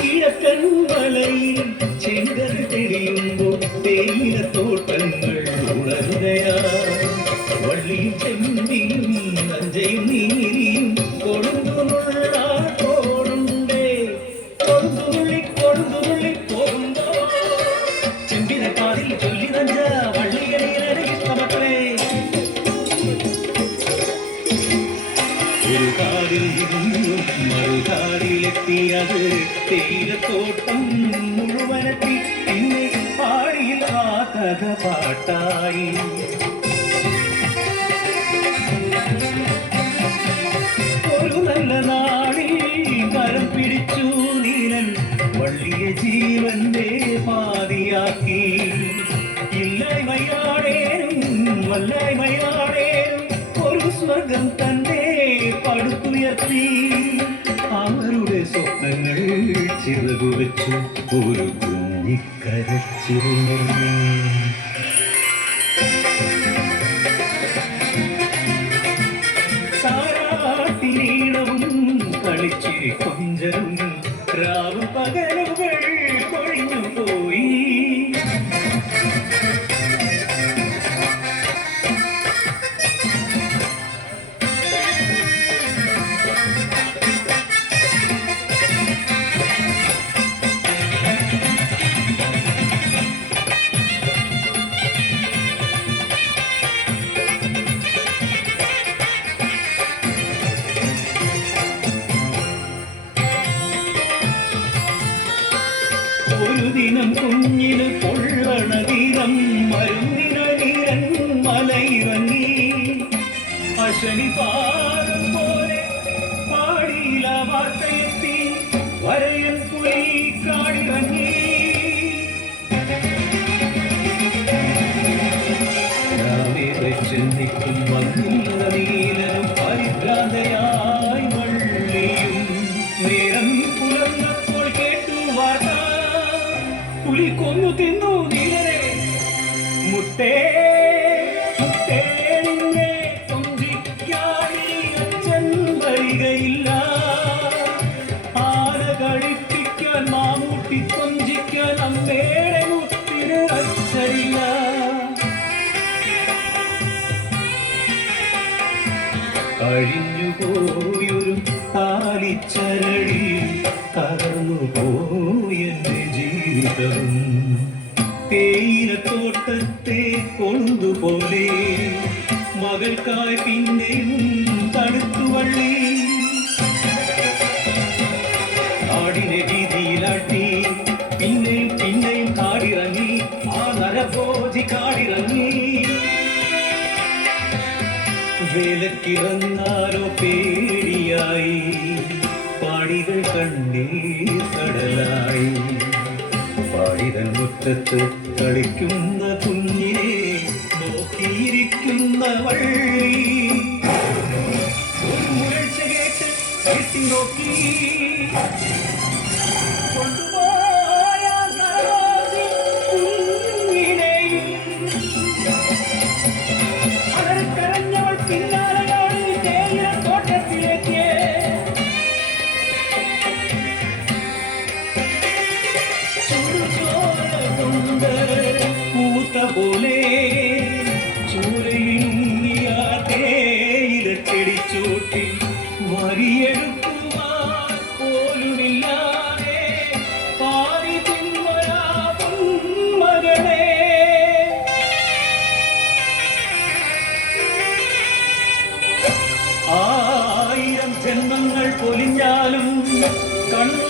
கிழக்கருவலை செங்கது தெரியும்போ தேயில தோட்டங்கள் உணர்ந்தையா வள்ளியும் செந்தியும் ഒരു മറുകാടിലെത്തിയത് തേയിലത്തോട്ടം മുഴുവനെത്തി. പിന്നെ പാടിയിൽ ആ കഥ പാട്ടായി. ഒരു നല്ല നാളിൽ കരം പിടിച്ചു നീലൻ വള്ളിയ ജീവന്റെ പാതിയാക്കി. ഇല്ലായ്മയാടേനും വല്ലായ്മയാടേനും ഒരു സ്വർഗം തന്നെ പടുത്തുയർത്തി അവരുടെ സ്വപ്നങ്ങൾ ചിറകു വെച്ചു. ഒരു കുഞ്ഞിക്കരച്ചിരുന്നു താരാട്ടിലീണവും കളിച്ചിരി കൊഞ്ചലും சின்னம் குஞ்சினு கொள்ளண தீரம் மருந்தின நீரன் மலைவனி. அசனி பாரம் போலே பாடியில வார்த்தையத்தி வரையன் புலி காடிவனி ராமே சென்னைக்கும் வந்து പുലി കൊന്നു തിന്നു നീലനെ മുട്ടേ മുട്ടേ നിന്നെ കൊഞ്ചിക്കാനി അച്ഛൻ വരികയില്ല ആന കഴിപ്പിക്കാൻ മാമൂട്ടി കൊഞ്ചിക്കാൻ അമ്മേടെ മുത്തിന് അച്ഛനില്ല കഴിഞ്ഞുപോയൊരു താലിച്ചരടി തകർന്നു പോയെന്റെ ജീവിതം തേയിലത്തോട്ടത്തെ കൊണ്ടുപോലെ മകൾക്കായി പിന്നെയും തടുത്തു ആടിനെ വീതിയിലാട്ടി പിന്നെയും പിന്നെയും കാടിറങ്ങി ആ നരഭോജി കാടിറങ്ങി. വേലക്കിറങ്ങാരോ പേടിയായി പാടികൾ കണ്ണീർ കടലായി. പാടിതൻ മുറ്റത്ത് കളിക്കുന്ന കുഞ്ഞിനെ നോക്കിയിരിക്കുന്ന വള്ളി. ഒരു മുഴച്ച കേട്ട് നോക്കി. ആയിരം ജന്മങ്ങൾ പൊലിഞ്ഞാലും കണ്ണു